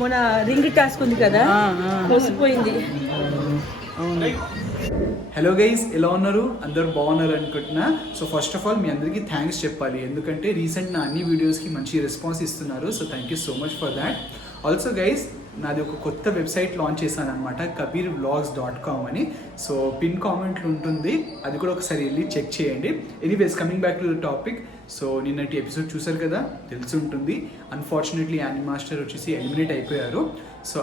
మొన్న ring task ఉంది కదా, మోసిపోయింది. హలో గైస్, ఎలా ఉన్నారు? అందరు బాగున్నారు అనుకుంటున్నా. సో ఫస్ట్ ఆఫ్ ఆల్ మీ అందరికీ థ్యాంక్స్ చెప్పాలి, ఎందుకంటే రీసెంట్ నా అన్ని వీడియోస్కి మంచి రెస్పాన్స్ ఇస్తున్నారు. So thank you so much for that. Also guys, నాది ఒక కొత్త వెబ్సైట్ లాంచ్ చేశాను అనమాట, kabirvlogs.com అని. సో పిన్ కామెంట్లు ఉంటుంది, అది కూడా ఒకసారి వెళ్ళి చెక్ చేయండి. Anyways, coming back to the topic. So నిన్నటి ఎపిసోడ్ చూసారు కదా, తెలిసి ఉంటుంది. అన్ఫార్చునేట్లీ యానీ మాస్టర్ వచ్చేసి ఎలిమినేట్ అయిపోయారు. సో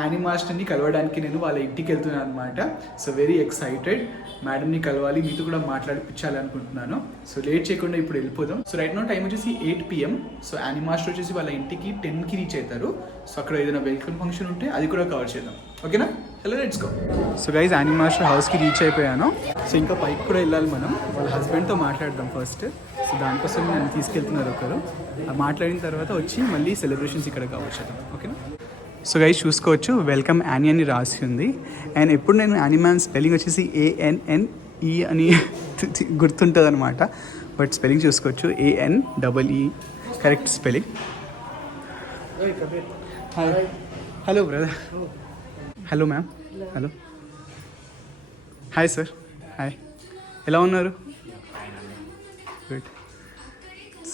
యానీ మాస్టర్ని కలవడానికి నేను వాళ్ళ ఇంటికి వెళ్తున్నాను అనమాట. సో వెరీ ఎక్సైటెడ్, మేడంని కలవాలి, మీతో కూడా మాట్లాడిపించాలి అనుకుంటున్నాను. సో లేట్ చేయకుండా ఇప్పుడు వెళ్ళిపోదాం. సో రైట్ నో టైం వచ్చేసి 8 PM. సో యానీ మాస్టర్ వచ్చేసి వాళ్ళ ఇంటికి 10కి రీచ్ అవుతారు. సో అక్కడ ఏదైనా వెల్కమ్ ఫంక్షన్ ఉంటే అది కూడా కవర్ చేద్దాం, ఓకేనా? Hello, let's go. So guys, Anee master హౌస్కి రీచ్ అయిపోయాను. సో ఇంకా పైకి కూడా వెళ్ళాలి మనం, వాళ్ళ హస్బెండ్తో మాట్లాడదాం ఫస్ట్. సో దానికోసం నన్ను తీసుకెళ్తున్నారు ఒకరు. మాట్లాడిన తర్వాత వచ్చి మళ్ళీ సెలబ్రేషన్స్ ఇక్కడ కవర్ చేద్దాం, ఓకేనా? సో గైస్ చూసుకోవచ్చు, వెల్కమ్ యానీ అని రాసి ఉంది. అండ్ ఎప్పుడు నేను యానీ మ్యామ్ స్పెల్లింగ్ వచ్చేసి ANNE అని గుర్తుంటుంది అనమాట. బట్ స్పెల్లింగ్ చూసుకోవచ్చు, ANEE correct spelling. Hi, hello brother. Hello ma'am. Hello, hi sir. Hi, ఎలా ఉన్నారు? Good.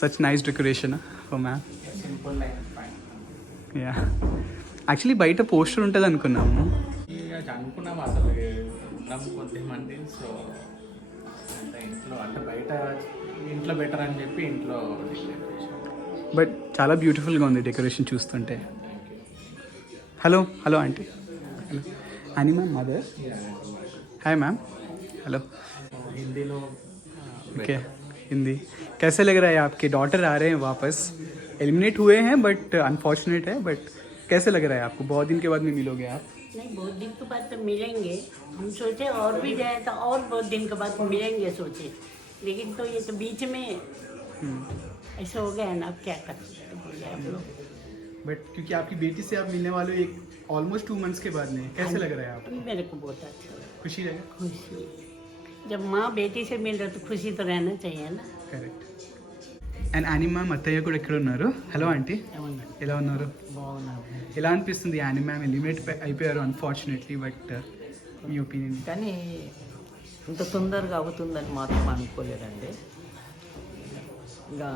Such nice decoration for ma'am. Yeah, actually బయట పోస్టర్ ఉంటుంది అనుకున్నాము. అనుకున్నాము అసలు కొద్దిమంది. సో అంటే ఇంట్లో అంటే బయట ఇంట్లో బెటర్ అని చెప్పి ఇంట్లో. బట్ చాలా బ్యూటిఫుల్గా ఉంది డెకరేషన్ చూస్తుంటే. Hello, hello aunty. Hello, Annie ma'am mother. Hi ma'am. Hello. Hindi लो. ओके, हिंदी. कैसे लग रहा है? आपके डॉटर आ रहे हैं वापस, एलिमिनेट हुए हैं बट अनफॉर्चुनेट है. बट कैसे लग रहा है आपको? बहुत दिन के बाद में मिलोगे आप? नहीं, बहुत दिन के बाद तो मिलेंगे. हम सोचे और भी जाए तो और बहुत दिन के बाद मिलेंगे सोचे, लेकिन तो ये तो बीच में ऐसा हो गया ना, अब क्या कर सकते हैं आप लोग. बट क्योंकि आपकी बेटी से आप मिलने वाले हो एक ऑलमोस्ट 2 months के बाद में, कैसे लग रहा है आपको? मेरे को बहुत अच्छा लगा. खुशी लगा? खुशी, जब माँ बेटी से मिल रहे तो खुशी तो रहना चाहिए ना. కరెక్ట్. అండ్ యానీ మ్యామ్ అత్తయ్య కూడా ఎక్కడ ఉన్నారు. హలో ఆంటీ, ఎలా ఉన్నారు? బాగున్నాను. ఎలా అనిపిస్తుంది? యానీ మ్యామ్ ఎలిమినేట్ అయిపోయారు అన్ఫార్చునేట్లీ, బట్ మీ ఒపీనియన్? కానీ ఇంత తొందరగా అవుతుందని మాత్రం అనుకోలేదండి. ఇంకా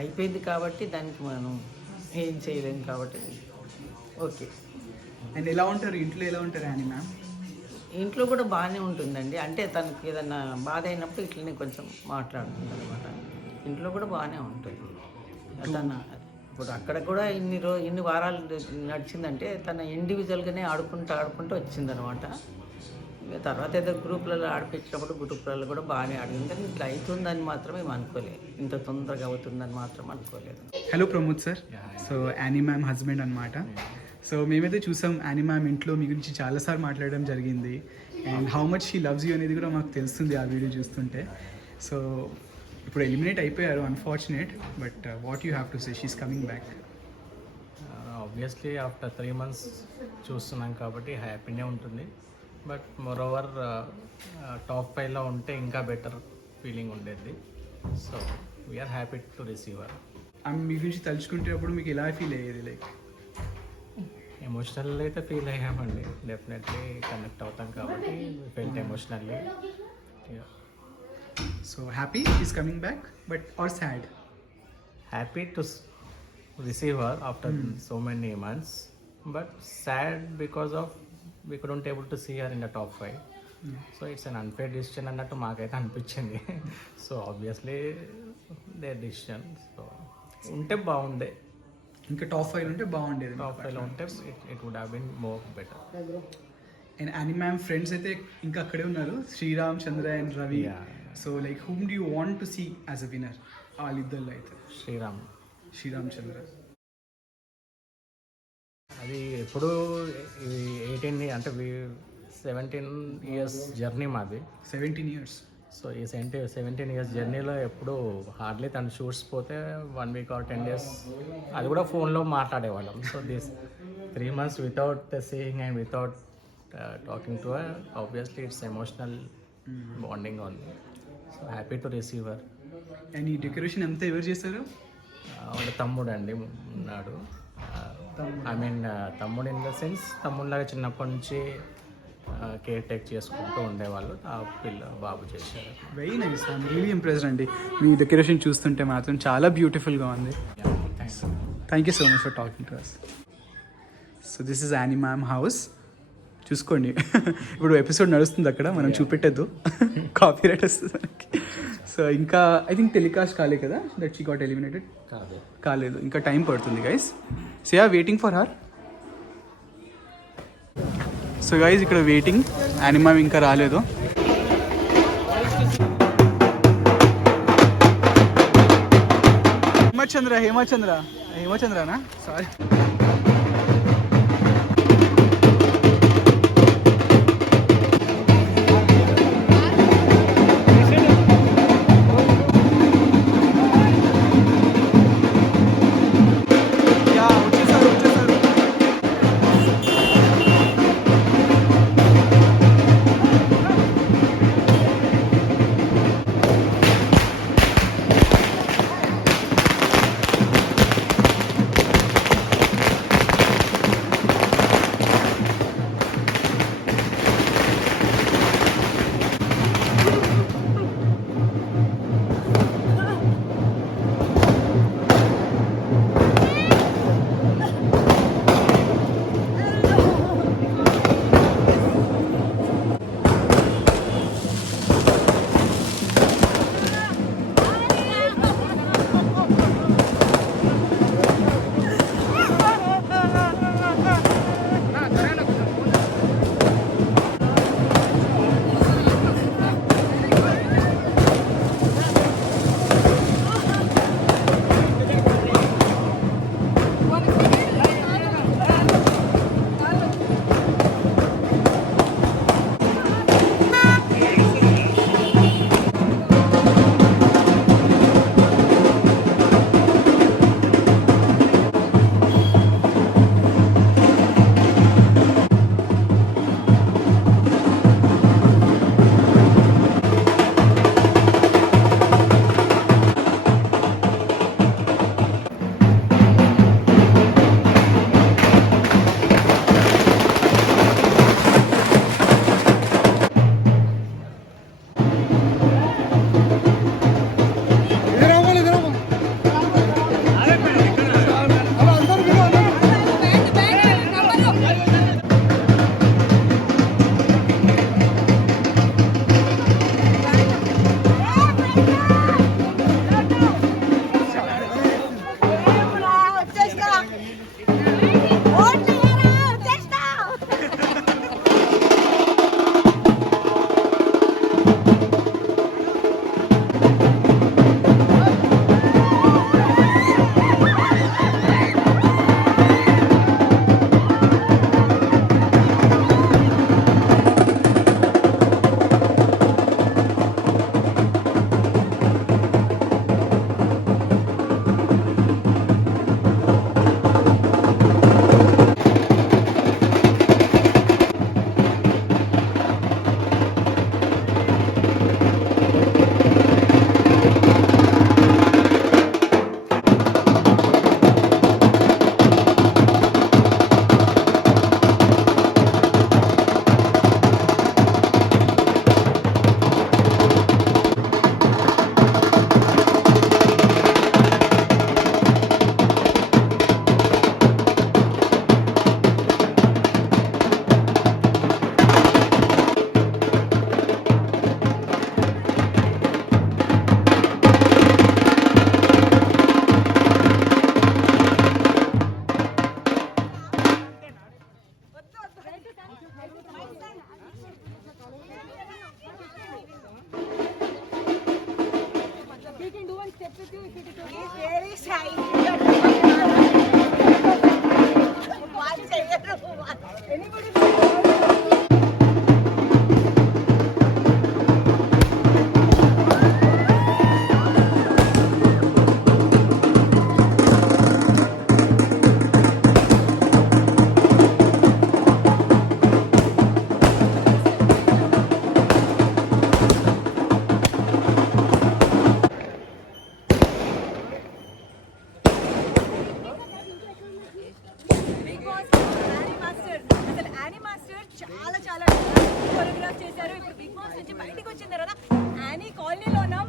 అయిపోయింది కాబట్టి దానికి మనం ఏం చేయలేము కాబట్టి ఓకే. అండ్ ఎలా ఉంటారు ఇంట్లో? ఎలా ఉంటారు యానీ మ్యామ్? ఇంట్లో కూడా బాగానే ఉంటుందండి. అంటే తనకి ఏదన్నా బాధ అయినప్పుడు ఇట్లనే కొంచెం మాట్లాడుతుంది అనమాట. ఇంట్లో కూడా బాగానే ఉంటుంది. తన ఇప్పుడు అక్కడ కూడా ఇన్ని వారాలు నడిచిందంటే తన ఇండివిజువల్గానే ఆడుకుంటూ వచ్చిందనమాట. ఇక తర్వాత ఏదో గ్రూప్లలో ఆడిపించినప్పుడు గ్రూప్లలో కూడా బాగానే ఆడింది. కానీ ఇట్లా అవుతుందని మాత్రం మేము అనుకోలేదు, ఇంత తొందరగా అవుతుందని మాత్రం అనుకోలేదు. Hello Pramod sir. So Anee ma'am husband అనమాట. సో మేమైతే చూసాం యానీ మ్యామ్ ఇంట్లో మీ గురించి చాలాసార్లు మాట్లాడడం జరిగింది. And how much she loves you అనేది కూడా మాకు తెలుస్తుంది ఆ వీడియో చూస్తుంటే. సో ఇప్పుడు ఎలిమినేట్ అయిపోయారు unfortunate, but what you have to say? She's coming back. Obviously after 3 months చూస్తున్నాం కాబట్టి హ్యాపీనే ఉంటుంది. బట్ మోరోవర్ టాప్ 5లో ఉంటే ఇంకా బెటర్ ఫీలింగ్ ఉండేది. So we are happy to receive her. ఆమె మీ గురించి తలుచుకుంటేప్పుడు మీకు ఎలా ఫీల్ అయ్యేది? లైక్ ఎమోషనల్ అయితే ఫీల్ అయ్యామండి, డెఫినెట్లీ కనెక్ట్ అవుతాం కాబట్టి felt emotionally. So happy is coming back, but or sad? Happy to receive her after so many months, but sad because of we couldn't able to see her in the top 5. So it's un unfair decision అన్నట్టు మాకైతే అనిపించింది. So obviously their decision. So ఉంటే బాగుండే, ఇంకా top 5 ఉంటే బాగుండేది. Top 5లో ఉంటే it would have been more better. And Annie ma'am friends అయితే ఇంకా అక్కడే ఉన్నారు, Sriram Chandra and Ravi. So like whom do you want to see as a winner? వాళ్ళిద్దరిలో అయితే శ్రీరామ్ చంద్ర. అది ఎప్పుడు 18 అంటే 17 years జర్నీ మాది. 17 years. సో ఈ 17 years జర్నీలో ఎప్పుడు హార్డ్లీ తను షూట్స్ పోతే 1 week or 10 days అది కూడా ఫోన్లో మాట్లాడేవాళ్ళం. So this 3 months without seeing and without talking to her, obviously it's emotional bonding on. So happy to receive her. And ఈ డెకరేషన్ అంతా ఎవరు చేశారు? వాళ్ళ తమ్ముడు అండి ఉన్నాడు. ఐ మీన్ తమ్ముడు ఇన్ ద సెన్స్ తమ్ముళ్ళగా చిన్నప్పటి నుంచి కేర్ టేక్ చేసుకుంటూ ఉండేవాళ్ళు. ఆ బాబు చేశారు. Very nice, I'm really impressed అండి. మీ డెకరేషన్ చూస్తుంటే మాత్రం చాలా బ్యూటిఫుల్గా ఉంది. Thank you so much for talking to us. So this is Anee ma'am house. చూసుకోండి, ఇప్పుడు ఎపిసోడ్ నడుస్తుంది అక్కడ, మనం చూపెట్టద్దు, కాపీ రైట్ వస్తుంది మనకి. సో ఇంకా ఐ థింక్ టెలికాస్ట్ కాలేదు కదా, దట్ షీ గాట్ ఎలిమినేటెడ్. కాలేదు, ఇంకా టైం పడుతుంది guys. So yeah, waiting for her. So guys ఇక్కడ వెయిటింగ్, యానీ మ్యామ్ ఇంకా రాలేదు. హేమచంద్రనా, సారీ. చాలా చాలా కొరియోగ్రాఫ్ చేశారు. ఇప్పుడు బిగ్ బాస్ నుంచి బయటకు వచ్చిన తర్వాత యానీ కాలనీలో ఉన్నాం.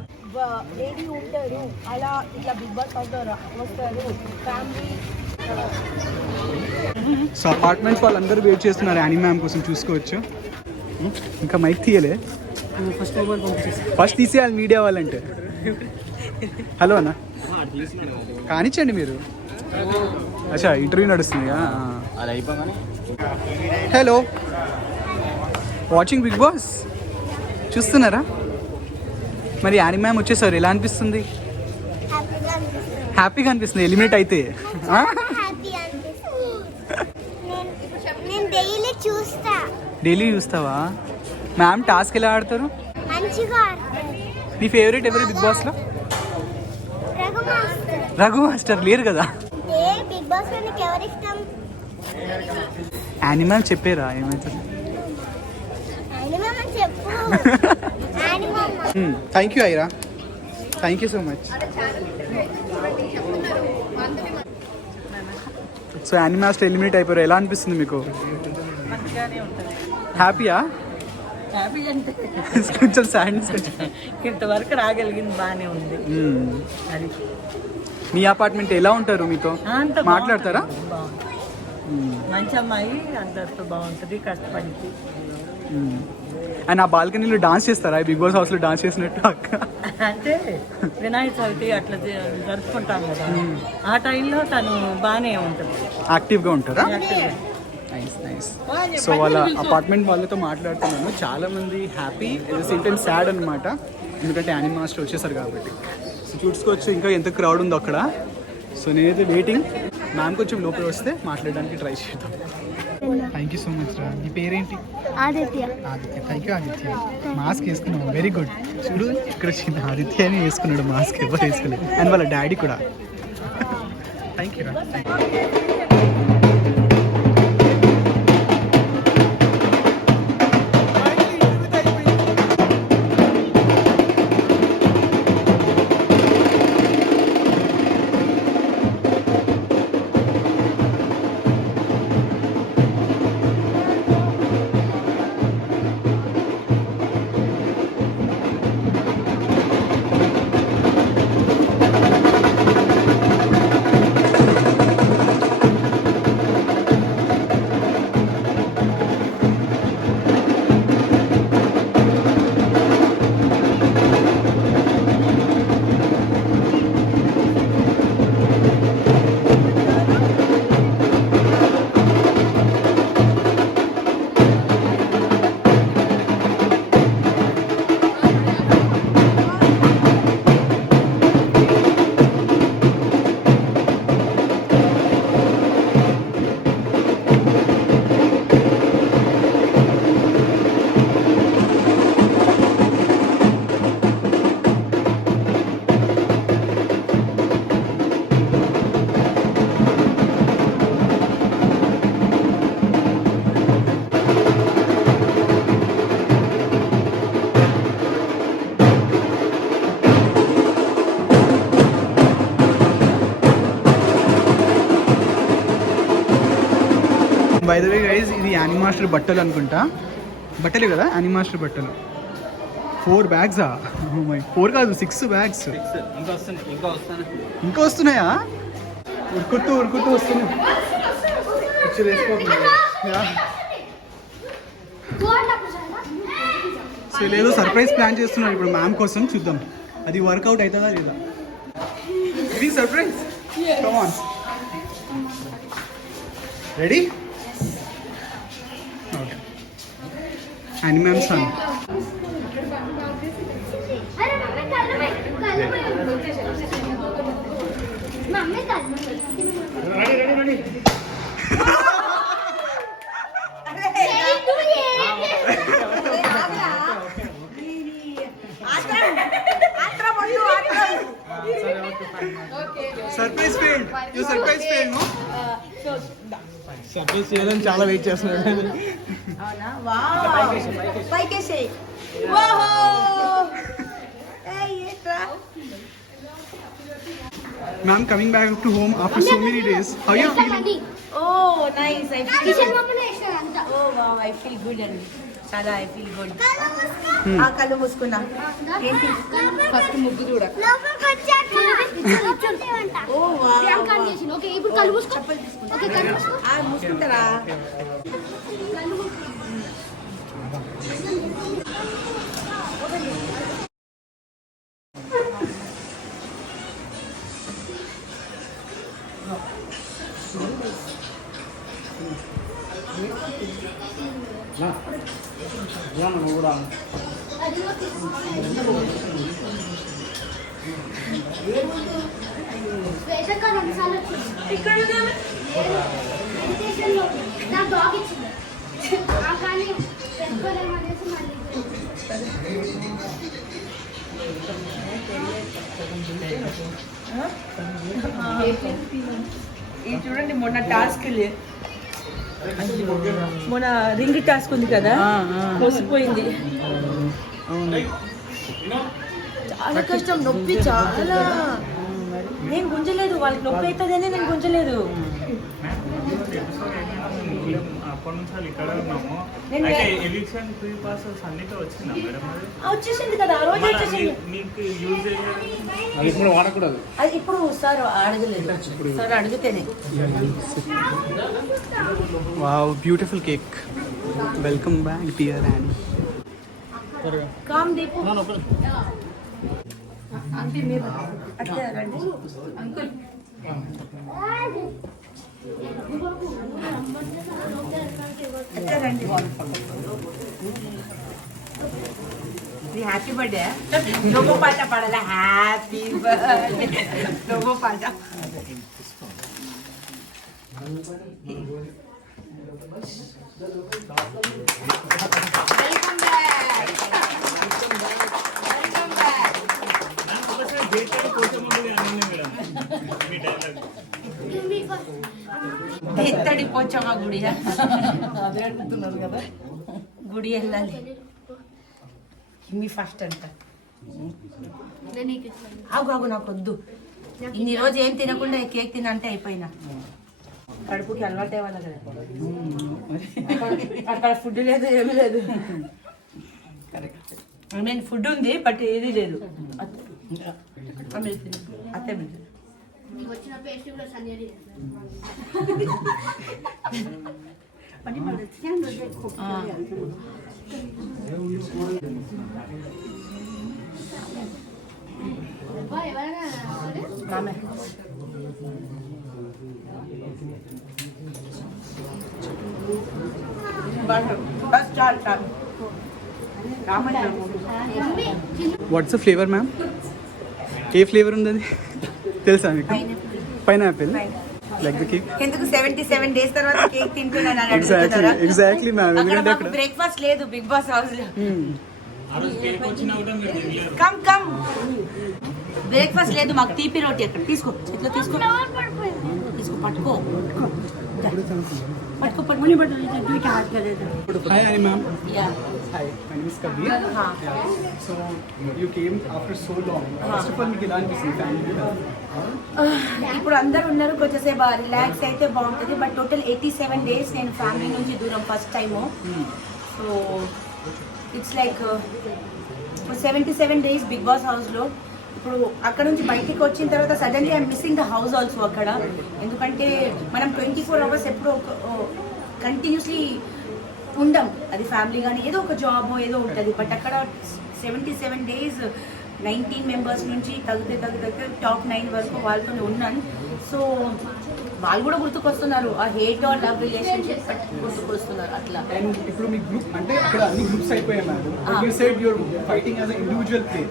లేడీ ఉంటారు అలా ఇట్లా బిగ్ బాస్ హౌస్ వస్తారు ఫ్యామిలీ. సో అపార్ట్మెంట్స్ వాళ్ళందరూ వెయిట్ చేస్తున్నారు యానీ మ్యామ్ కోసం, చూసుకోవచ్చు. ఇంకా మైక్ తీయలే, ఫస్ట్ తీసేయాలి మీడియా వాళ్ళంటే. హలో అన్న, కానిచ్చండి మీరు. అచ్చా ఇంటర్వ్యూ నడుస్తుంది. హలో, వాచింగ్ బిగ్ బాస్ చూస్తున్నారా? మరి యానీ మ్యామ్ వచ్చేసారు, ఎలా అనిపిస్తుంది? హ్యాపీగా అనిపిస్తుంది ఎలిమినేట్ అయితే. డైలీ చూస్తావా? మ్యామ్ టాస్క్ ఎలా ఆడతారు? నీ ఫేవరెట్ ఎవరు బిగ్ బాస్ లో? రఘు మాస్టర్ లేరు కదా. యానిమల్ చెప్పారా ఏమైతుంది? Thank you Aira, thank you so much. So Annie master eliminate అయిపోయారు, ఎలా అనిపిస్తుంది మీకు? హ్యాపీయా? హ్యాపీ అంటే కొంచెం సాడ్నెస్. ఇంతవరకు రాగలిగింది బాగానే ఉంది. అది మీ అపార్ట్మెంట్ ఎలా ఉంటారు? మీతో మాట్లాడతారా? మంచి అమ్మాయి, అందరితో బాగుంటుంది, కష్టపడి. అండ్ ఆ బాల్కనీలో డాన్స్ చేస్తారా? బిగ్ బాస్ హౌస్ లో డాన్స్ చేసినట్టు అక్క? అంటే వినాయక చవితి అట్లా జరుపుకుంటాం కదా, ఆ టైంలో తను బాగానే ఉంటుంది, యాక్టివ్గా ఉంటారా? Nice nice. సో వాళ్ళ అపార్ట్మెంట్ వాళ్ళతో మాట్లాడుతున్నాను, చాలా మంది happy, at the same time sad అనమాట, ఎందుకంటే యానీ మాస్టర్ వచ్చేసారు కాబట్టి. సో చూసుకోవచ్చు ఇంకా ఎంత క్రౌడ్ ఉందో అక్కడ. సో నేనైతే వెయిటింగ్, మ్యామ్ కొంచెం లోపల వస్తే మాట్లాడడానికి ట్రై చేద్దాం. థ్యాంక్ యూ సో మచ్ రా. నీ పేరేంటి? Aditya. Aditya, thank you Aditya. Mask వేసుకున్నావు, వెరీ గుడ్. చూడు ఇక్కడ చిన్న ఆదిత్య అని వేసుకున్నాడు మాస్క్, ఎవరు వేసుకోలేదు. అండ్ వాళ్ళ డాడీ కూడా. థ్యాంక్ యూ రా. బై ద వే గైస్, ఇది యానీ మాస్టర్ బట్టలు అనుకుంటా, బట్టలే కదా యానీ మాస్టర్ బట్టలు. 4 బ్యాగ్సా? 4 కాదు 6 బ్యాగ్స్. ఇంకా వస్తున్నాయా? ఉరుకుతూ వస్తున్నాయి. సో లేదు, సర్ప్రైజ్ ప్లాన్ చేస్తున్నాడు ఇప్పుడు మ్యామ్ కోసం, చూద్దాం అది వర్కౌట్ అవుతుందా లేదా. ఇది surprise. Come on, ready? Okay. Anee ma'am son. Surprise failed. You surprise failed. No surprise చేయాలని చాలా వెయిట్ చేస్తున్నాడు. అవునా? వావ్, పైకేసే. వావ్, ఏయ్ ఏట్రా. Ma'am, coming back to home after so many days, how you feeling? Oh, nice. I feel Oh, wow. I feel good and చాలా I feel good. ఆ కళ్ళు మూసుకున్నా. ఏంటి? ఫస్ట్ ముగ్గు చూడ. Oh, wow. ఓకే ఇప్పుడు కళ్ళు మూసుకో. ఓకే కళ్ళు మూసుకో. ఆ మూసుకుంటారా? శ్వేతక్క 2 సార్లు వచ్చింది. మెడిటేషన్లో నా డాగ్ ఇచ్చింది. ఆ కానీ పెట్టుకోలేమనేసి మళ్ళీ ఇది చూడండి మొన్న టాస్క్ మొన్న రింగ్ టాస్క్ ఉంది కదా మోసిపోయింది. చాలా కష్టం, నొప్పి చాలా. నేను గుంజలేదు, వాళ్ళకి నొప్పి అవుతుందనే నేను గుంజలేదు. అప్పటి నుంచి వాళ్ళు ఇక్కడ ఉన్నాము. అయితే ఎవిక్షన్ ఫ్రీ పాస్ అన్నిటి వచ్చిందా మేడం? వచ్చేసింది కదా, ఆ రోజు వచ్చేసింది. మీకు యూజ్ అది ఇప్పుడు వాడకూడదు. అది ఇప్పుడు సార్ అడగలేదు, సార్ అడిగితేనే. Wow, beautiful cake. Welcome back dear and calm Deepu uncle మీరు అట్లా రండి అంకుల్. అట్లా రండి. Happy birthday. లోగో పాట పాడాల. హ్యాపీ బర్త్డే లోగో పాట. Welcome back. Welcome back. ఎత్తడి పోచమ్మ గుడి అదే అడుగుతున్నారు కదా. గుడి వెళ్ళాలి. మీ ఫస్ట్ అంట. ఆగు నాకు వద్దు. ఇన్ని రోజు ఏం తినకుండా కేక్ తినంటే అయిపోయినా. కడుపుకి అలవాటే వాళ్ళ కదా. అక్కడ ఫుడ్ లేదు, ఏమీ లేదు. ఐ మీన్ ఫుడ్ ఉంది బట్ ఏది లేదు. అత్తే వచ్చిన పేస్ట్ కూడా సంజయ్ బస్ చాలు చాలు. What's the flavour ma'am? A flavour ఉంది అది తెలుసా మీకు? పైనాపిల్. Like the cake. ఎందుకు 77 days తర్వాత కేక్ తింటున్నాను? Exactly ma'am. ఎందుకంటే అక్కడ బ్రేక్ఫాస్ట్ లేదు బిగ్ బాస్ హౌస్ లో. ఆ రోజు కేక్ వచ్చినా కూడా మీరు తెలియదు. కమ్ బ్రేక్ఫాస్ట్ లేదు మాకు. తీపి రోటీ ఎక్కడ తీసుకో, ఇట్లా తీసుకో, తీసుకో, పట్టుకో పట్టుకుని హాయ్ అని ma'am. Yeah hi, my name is Kabir. So you came after so long. First of all మీకు ఎలా అనిపిస్తుంది ఫ్యామిలీ? ఇప్పుడు అందరు ఉన్నారు, కొంచెంసేపు రిలాక్స్ అయితే బాగుంటుంది. బట్ టోటల్ 87 days నేను ఫ్యామిలీ నుంచి దూరం first time. So it's like 77 days Bigg Boss హౌస్లో. ఇప్పుడు అక్కడ నుంచి బయటికి వచ్చిన తర్వాత suddenly I'm missing the house also అక్కడ. ఎందుకంటే మనం 24 hours ఎప్పుడో కంటిన్యూస్లీ ఉండం. అది ఫ్యామిలీ కానీ ఏదో ఒక జాబ్ ఏదో ఉంటుంది. బట్ అక్కడ 77 days 19 members నుంచి తగ్గితే టాప్ 9 వరకు వాళ్ళతో ఉన్నాను. సో వాళ్ళు కూడా గుర్తుకొస్తున్నారు. ఆ హేట్ ఆర్ లవ్ రిలేషన్షిప్ గుర్తుకొస్తున్నారు అట్లా. అండ్ ఇప్పుడు మీ గ్రూప్ అంటే ఇక్కడ అన్ని గ్రూప్స్ అయిపోయాయి ma'am. You said you're fighting as a individual play.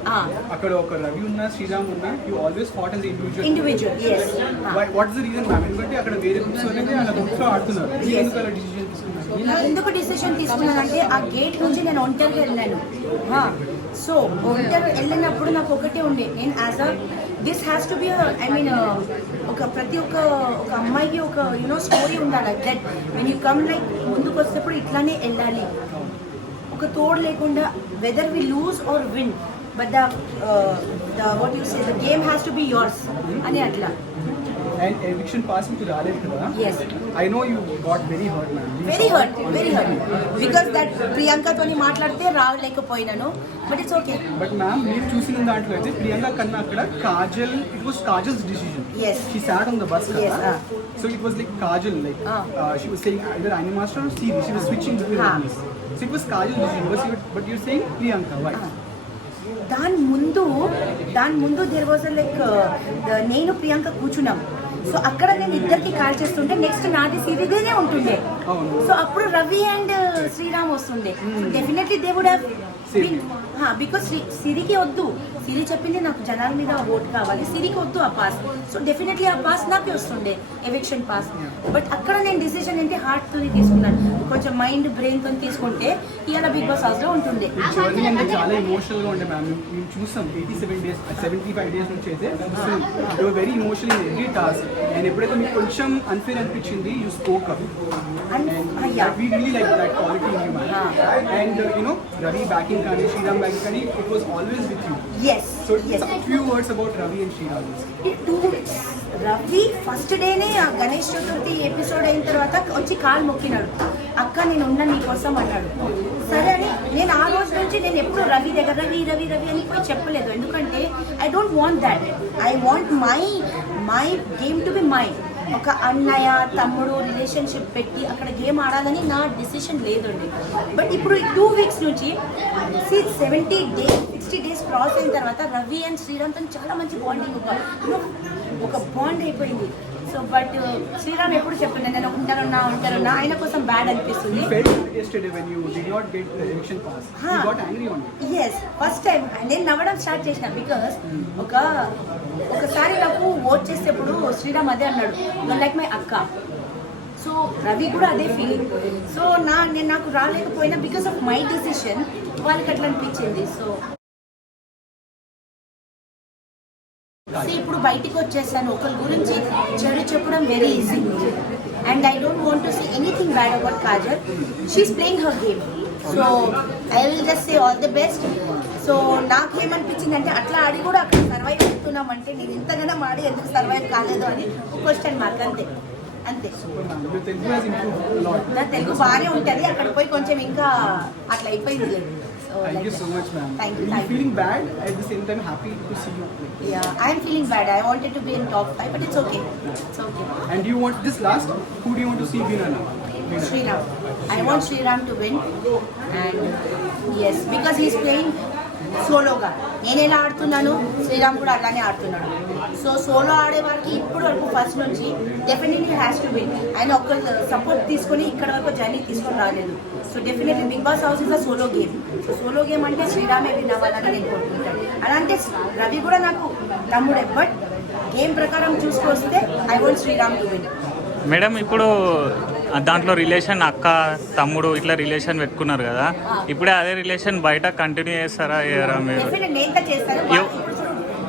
అక్కడ ఒక రవి ఉన్నా, శ్రీరామ్ ఉన్నా, you always fought as individual. yes. What is the reason ma'am? ఎందుకంటే అక్కడ వేరే గ్రూప్స్ అనేది అలా గ్రూప్స్ లో ఆడుతున్నారు. ఎందుకు అలా డిసిజన్ తీసుకున్నారు? ఎందుకు డిసిషన్ తీసుకున్నానంటే ఆ గేట్ నుంచి నేను ఒంటరిగా వెళ్ళాను. సో ఒంటరి వెళ్ళినప్పుడు నాకు ఒకటే ఉండే, నేను as a this has to be I mean ప్రతి ఒక్క అమ్మాయికి ఒక స్టోరీ ఉండాలి. That when you come like ముందుకు వచ్చేటప్పుడు ఇట్లానే వెళ్ళాలి. ఒక తోడు లేకుండా whether we lose or win but the what you say the game has to be yours అని అట్లా. And eviction pass మీకు రాలేదు కదా? Yes. I know you got very hurt, man. Very hurt because that ప్రియాంకతోని మాట్లాడితే రాలేకపోయినాను, but it's okay. But ma'am మీరు చూసిన దాంట్లో అయితే ప్రియాంక కన్నా అక్కడ Kajal, it was Kajal's decision. Yes. She sat on the bus. Yes, So it was like Kajal, like she was saying either Annie Master or Siri. She was switching between names. So it was Kajal's decision, but you're saying Priyanka. Why? దాని ముందు there was like నేను ప్రియాంక కూర్చున్నాం. So అక్కడ నేను ఇద్దరికి call చేస్తుంటే next నాది సిరిదేనే ఉంటుండే. సో అప్పుడు రవి అండ్ శ్రీరామ్ వస్తుండే. Definitely they would have because సిరికి వద్దు, సిరి చెప్పింది నాకు జనాల మీద ఓట్ కావాలి, సిరికి వద్దు ఆ పాస్. సో డెఫినెట్లీ ఆ పాస్ నాకే వస్తుండే, ఎవిక్షన్ పాస్. బట్ అక్కడ నేను డిసిషన్ ఏంటి హార్ట్తో తీసుకున్నాను, కొంచెం మైండ్ బ్రెయిన్తో తీసుకుంటే ఇవాళ బిగ్ బాస్ హౌస్లో ఉంటుండే. జర్నీ అంటే చాలా ఎమోషనల్గా ఉండే మ్యామ్. మేము చూసాం 87 days 75 days నుంచి అయితే చూస్తాం. Very emotional every task. And ఎప్పుడైతే మీకు కొంచెం అన్ఫేర్ అనిపించింది, you spoke up. We really like that quality in you, man. And Ravi backing కానీ శ్రీరామ్ backing కానీ, it was always with you. Yes. So few words about Ravi and Sriram. Ravi first డేనే ఆ Ganesh Chaturthi episode అయిన తర్వాత వచ్చి కాలు మొక్కినాడు, అక్క నేను ఉన్నా నీకోసం అన్నాడు. సరే అని నేను ఆ రోజు నుంచి నేను ఎప్పుడు రవి దగ్గర రవి రవి రవి అని పోయి చెప్పలేదు, ఎందుకంటే I don't want that. I want my game to be my. ఒక అన్నయ్య తమ్ముడు రిలేషన్షిప్ పెట్టి అక్కడ గేమ్ ఆడాలని నా డిసిషన్ లేదండి. బట్ ఇప్పుడు 2 weeks నుంచి 60 days క్రాస్ అయిన తర్వాత రవి అండ్ శ్రీరామ్తో చాలా మంచి బాండింగ్, ఒక బాండ్ అయిపోయింది. సో బట్ శ్రీరామ్ ఎప్పుడు చెప్తున్నాను నేను ఉంటారున్నా ఆయన కోసం బ్యాడ్ అనిపిస్తుంది. ఎస్, ఫస్ట్ టైం నేను నవ్వడం స్టార్ట్ చేసిన, బికాస్ ఒకసారి నాకు ఓట్ చేసేప్పుడు శ్రీరామ్ అదే అన్నాడు, లైక్ మై అక్క. సో రవి కూడా అదే ఫీలింగ్. సో నాకు రాలేకపోయినా బికాస్ ఆఫ్ మై డెసిషన్ వాళ్ళకి అట్లా అనిపించింది. సో ఇప్పుడు బయటికి వచ్చేసాను, ఒకరి గురించి చెడు చెప్పడం very easy. And I don't want to see anything bad about Kajal. She is playing her game. So I will just say all the best. So నాకేమనిపించింది అంటే అట్లా ఆడి కూడా అక్కడ సర్వైవ్ అవుతున్నామంటే నేను ఇంతగానో ఆడి ఎందుకు సర్వైవ్ కాలేదు అని క్వశ్చన్ మార్క్, అంతే. నా తెలుగు బాగానే ఉంటుంది, అక్కడ పోయి కొంచెం ఇంకా అట్లా అయిపోయింది లేదు. Thank you so much, ma'am. Thank you. You're feeling bad, at the same time happy to see you. Yeah, I'm feeling bad. I wanted to be in top 5, but it's okay. It's okay. And do you want this last? Who do you want to see winner now? Sriram. I want Sriram to win. And yes, because he's playing సోలోగా. నేను ఎలా ఆడుతున్నాను, శ్రీరామ్ కూడా అలానే ఆడుతున్నాడు. So solo ఆడే వారికి ఇప్పుడు వరకు ఫస్ట్ నుంచి డెఫినెట్లీ హ్యాస్ టు విన్. ఆయన ఒక సపోర్ట్ తీసుకొని ఇక్కడ వరకు జర్నీ తీసుకొని రాలేదు. So definitely big boss house is a solo game. So solo game అంటే శ్రీరామే విన్ అవ్వాలని నేను కోరుకుంటాను. అలాంటి రవి కూడా నాకు తమ్ముడే, బట్ గేమ్ ప్రకారం చూసుకొస్తే I want Sriram to win. Madam, ఇప్పుడు దాంట్లో రిలేషన్ అక్క తమ్ముడు ఇట్లా రిలేషన్ పెట్టుకున్నారు కదా, ఇప్పుడే అదే రిలేషన్ బయట కంటిన్యూ చేస్తారా మీరు? నేను చేస్తాను,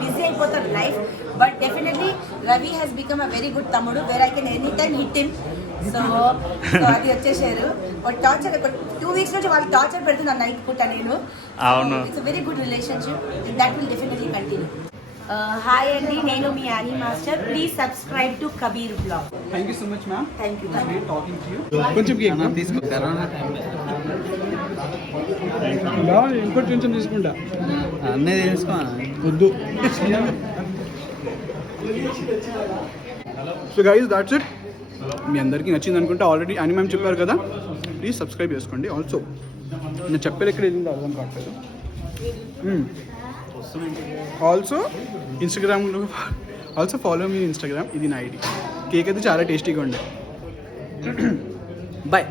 బిజీ అయిపోతారు life. But definitely Ravi has become a very good తమ్ముడు, where I can any time hit him. So అది వచ్చేసారు. టార్చర్ 2 weeks నుంచి వాళ్ళు టార్చర్ పెడుతున్నారు నైట్ పూట. నేను అవును, it's very good relationship, that will definitely continue. Hi అండి, నేను మీ Annie master. Please subscribe to Kabir blog. Thank you so much, ma'am. Thank you. Great talking to you. కొంచెం కేక్ తీసుకుంటారా? ఇంకోటి కొంచెం తీసుకుంటా. అన్నీ తీసుకో వద్దు. So guys, that's it. మీ అందరికీ నచ్చింది అనుకుంటే ఆల్రెడీ అని మ్యామ్ చెప్పారు కదా, ప్లీజ్ సబ్స్క్రైబ్ చేసుకోండి. ఆల్సో నేను చెప్పేది ఎక్కడ వెళ్ళిందో అర్థం కావట్లేదు. ఆల్సో ఇన్స్టాగ్రామ్లో ఆల్సో ఫాలో మీ ఇన్స్టాగ్రామ్. ఇది నా ఐడి. కేక్ అయితే చాలా టేస్టీగా ఉండే. బాయ్.